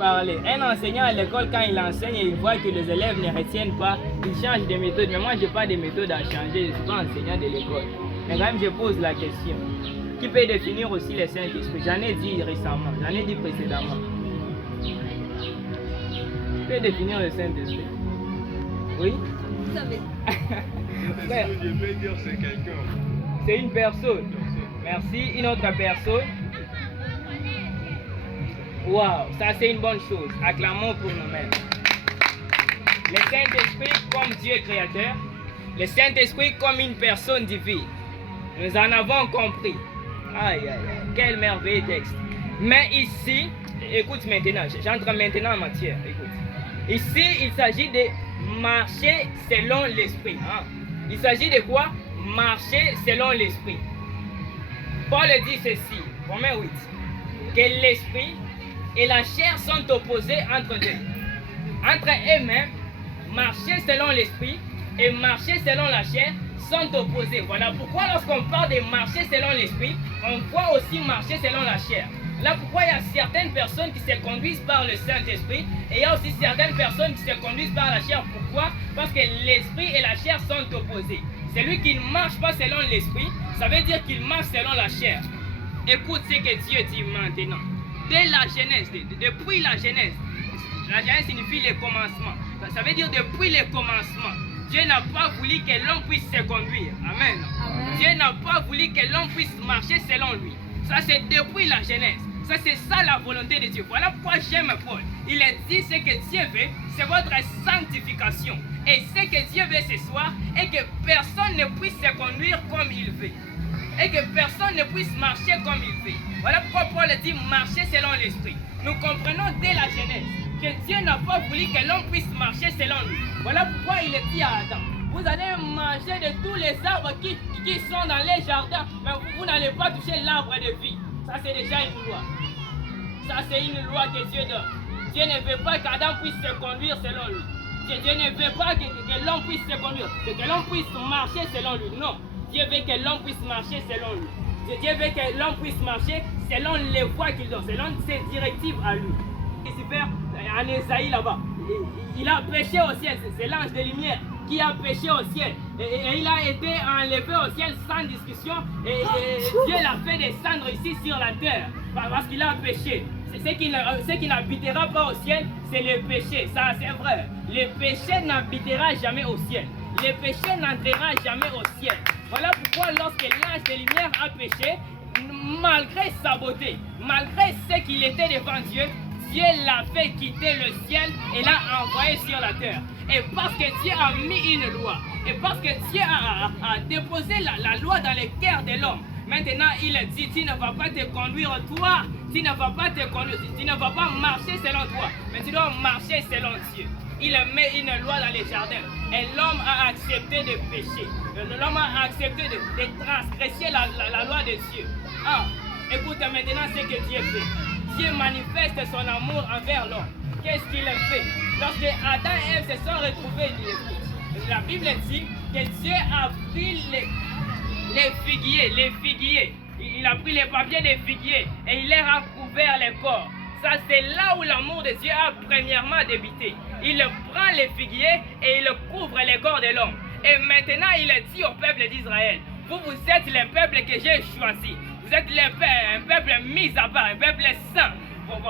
parler. Un enseignant à l'école, quand il enseigne et il voit que les élèves ne retiennent pas, il change de méthode. Mais moi, je n'ai pas de méthode à changer. Je ne suis pas enseignant de l'école. Mais quand même, je pose la question. Qui peut définir aussi le Saint-Esprit? J'en ai dit récemment, j'en ai dit précédemment. Qui peut définir le Saint-Esprit? Oui? Vous savez. Je vais dire c'est quelqu'un. C'est une personne. Merci. Une autre personne. Waouh, ça c'est une bonne chose. Acclamons pour nous-mêmes. Le Saint-Esprit comme Dieu créateur. Le Saint-Esprit comme une personne divine. Nous en avons compris. Aïe, aïe, aïe. Quel merveilleux texte. Mais ici, écoute maintenant, j'entre maintenant en matière. Écoute. Ici, il s'agit de marcher selon l'Esprit. Hein? Il s'agit de quoi? Marcher selon l'Esprit. Paul dit ceci, Romains 8, que l'Esprit et la chair sont opposés entre eux. Entre eux-mêmes, marcher selon l'Esprit et marcher selon la chair sont opposés. Voilà pourquoi lorsqu'on parle de marcher selon l'Esprit, on voit aussi marcher selon la chair. Là pourquoi il y a certaines personnes qui se conduisent par le Saint-Esprit et il y a aussi certaines personnes qui se conduisent par la chair. Pourquoi? Parce que l'Esprit et la chair sont opposés. Celui qui ne marche pas selon l'Esprit, ça veut dire qu'il marche selon la chair. Écoute ce que Dieu dit maintenant. Dès la Genèse, depuis la Genèse signifie le commencement. Ça veut dire depuis le commencement. Dieu n'a pas voulu que l'homme puisse se conduire. Amen. Amen. Dieu n'a pas voulu que l'homme puisse marcher selon lui. Ça c'est depuis la Genèse. Ça c'est ça la volonté de Dieu. Voilà pourquoi j'aime Paul. Il a dit ce que Dieu veut, c'est votre sanctification. Et ce que Dieu veut ce soir est que personne ne puisse se conduire comme il veut. Et que personne ne puisse marcher comme il veut. Voilà pourquoi Paul dit marcher selon l'Esprit. Nous comprenons dès la Genèse que Dieu n'a pas voulu que l'homme puisse marcher selon lui. Voilà pourquoi il dit à Adam, vous allez manger de tous les arbres qui sont dans les jardins, mais vous n'allez pas toucher l'arbre de vie. Ça c'est déjà une loi. Ça c'est une loi que Dieu donne. Dieu ne veut pas qu'Adam puisse se conduire selon lui. Dieu ne veut pas que l'homme puisse se conduire, que l'homme puisse marcher selon lui. Non, Dieu veut que l'homme puisse marcher selon lui. Dieu veut que l'homme puisse marcher selon les voies qu'il donne, selon ses directives à lui. Lucifer, en Esaïe là-bas, il a péché au ciel, c'est l'ange de lumière qui a péché au ciel. Et il a été enlevé au ciel sans discussion. Et Dieu l'a fait descendre ici sur la terre parce qu'il a péché. Ce qui n'habitera pas au ciel, c'est le péché. Ça, c'est vrai. Le péché n'habitera jamais au ciel. Le péché n'entrera jamais au ciel. Voilà pourquoi lorsque l'ange de lumière a péché, malgré sa beauté, malgré ce qu'il était devant Dieu, Dieu l'a fait quitter le ciel et l'a envoyé sur la terre. Et parce que Dieu a mis une loi, et parce que Dieu a déposé la loi dans le cœur de l'homme, maintenant il dit, tu ne vas pas te conduire toi, tu ne vas pas te conduire, tu ne vas pas marcher selon toi, mais tu dois marcher selon Dieu. Il met une loi dans les jardins et l'homme a accepté de pécher. L'homme a accepté de transgresser la loi de Dieu. Ah, écoute maintenant ce que Dieu fait. Dieu manifeste son amour envers l'homme. Qu'est-ce qu'il a fait? Lorsque Adam et Ève se sont retrouvés, la Bible dit que Dieu a pris les figuiers. Il a pris les papiers des figuiers et il leur a couvert les corps. Ça, c'est là où l'amour de Dieu a premièrement débuté. Il prend les figuiers et il couvre les corps de l'homme. Et maintenant, il dit au peuple d'Israël, vous êtes le peuple que j'ai choisi. Vous êtes un peuple mis à part, un peuple saint.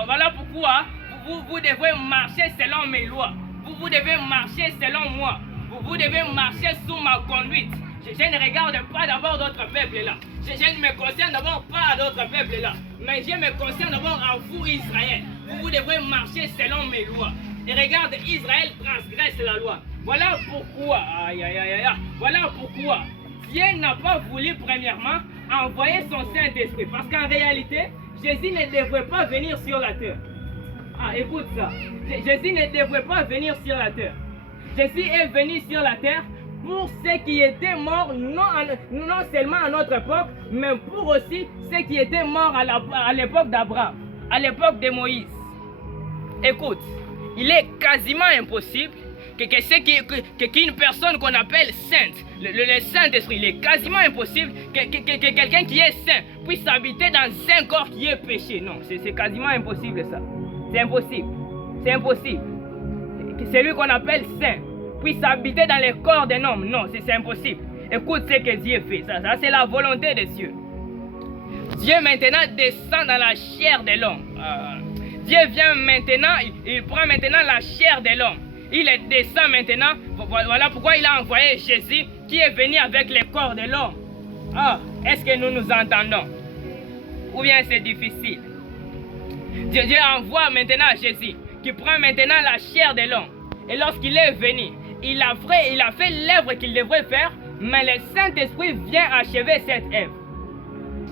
Voilà pourquoi vous devez marcher selon mes lois. Vous devez marcher selon moi. Vous devez marcher sous ma conduite. Je ne regarde pas d'abord d'autres peuples là. Je ne me concerne d'abord pas à d'autres peuples là. Mais je me concerne d'abord à vous, Israël. Vous devrez marcher selon mes lois. Et regarde, Israël transgresse la loi. Voilà pourquoi, voilà pourquoi Dieu n'a pas voulu premièrement envoyer son Saint-Esprit. Parce qu'en réalité, Jésus ne devrait pas venir sur la terre. Ah, écoute ça. Jésus ne devrait pas venir sur la terre. Jésus est venu sur la terre pour ceux qui étaient morts, non seulement à notre époque, mais pour aussi ceux qui étaient morts à l'époque d'Abraham, à l'époque de Moïse. Écoute, il est quasiment impossible qu'une personne qu'on appelle sainte, le Saint-Esprit, il est quasiment impossible que quelqu'un qui est saint puisse habiter dans un corps qui est péché. Non, c'est quasiment impossible ça. C'est impossible. C'est impossible. C'est lui qu'on appelle saint puisse habiter dans les corps d'un homme. Non, c'est impossible. Écoute ce que Dieu fait. Ça c'est la volonté de Dieu. Dieu maintenant descend dans la chair de l'homme. Dieu vient maintenant, il prend maintenant la chair de l'homme. Il descend maintenant. Voilà pourquoi il a envoyé Jésus qui est venu avec le corps de l'homme. Est-ce que nous nous entendons? Ou bien c'est difficile? Dieu envoie maintenant Jésus qui prend maintenant la chair de l'homme. Et lorsqu'il est venu, il a fait l'œuvre qu'il devrait faire, mais le Saint-Esprit vient achever cette œuvre.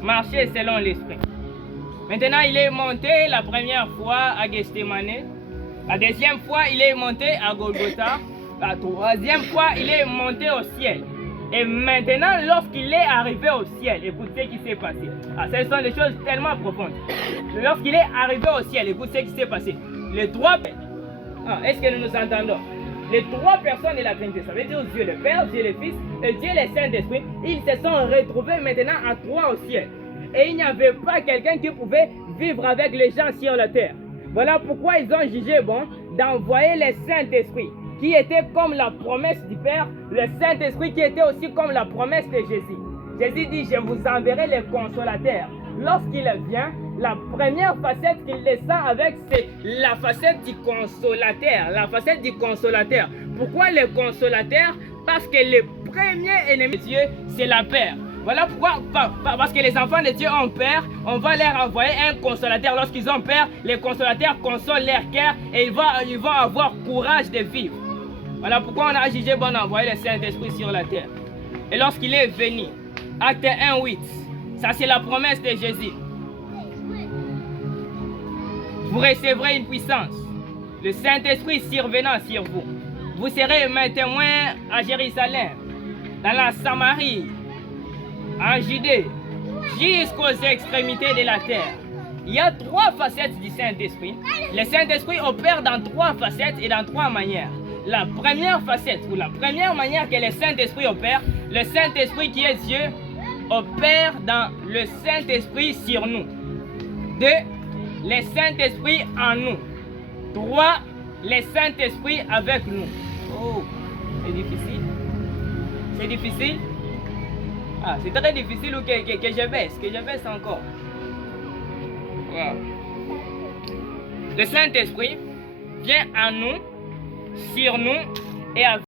Marcher selon l'Esprit. Maintenant, il est monté la première fois à Gethsémane. La deuxième fois, il est monté à Golgotha. La troisième fois, il est monté au ciel. Et maintenant, lorsqu'il est arrivé au ciel, écoutez ce qui s'est passé. Ce sont des choses tellement profondes. Lorsqu'il est arrivé au ciel, écoutez ce qui s'est passé. Les trois... est-ce que nous nous entendons? Les trois personnes de la Trinité, ça veut dire Dieu le Père, Dieu le Fils et Dieu le Saint-Esprit, ils se sont retrouvés maintenant à trois au ciel. Et il n'y avait pas quelqu'un qui pouvait vivre avec les gens sur la terre. Voilà pourquoi ils ont jugé bon d'envoyer le Saint-Esprit, qui était comme la promesse du Père, le Saint-Esprit qui était aussi comme la promesse de Jésus. Jésus dit, je vous enverrai le Consolateur. Lorsqu'il vient, la première facette qu'il descend avec, c'est la facette du Consolateur. La facette du Consolateur. Pourquoi le Consolateur? Parce que le premier ennemi de Dieu, c'est la peur. Voilà pourquoi, parce que les enfants de Dieu ont peur, on va leur envoyer un consolateur. Lorsqu'ils ont peur, les consolateurs consolent leur cœur et ils vont avoir courage de vivre. Voilà pourquoi on a jugé bon d'envoyer le Saint-Esprit sur la terre. Et lorsqu'il est venu, acte 1, 8, ça c'est la promesse de Jésus. Vous recevrez une puissance, le Saint-Esprit survenant sur vous. Vous serez mes témoins à Jérusalem, dans la Samarie, en Judée, jusqu'aux extrémités de la terre. Il y a trois facettes du Saint-Esprit. Le Saint-Esprit opère dans trois facettes et dans trois manières. La première facette, ou la première manière que le Saint-Esprit opère, le Saint-Esprit qui est Dieu, opère dans le Saint-Esprit sur nous. 2. Le Saint-Esprit en nous. 3. Le Saint-Esprit avec nous. Oh, c'est difficile. C'est difficile. C'est très difficile ou que je baisse encore. Wow. Le Saint-Esprit vient en nous, sur nous et avec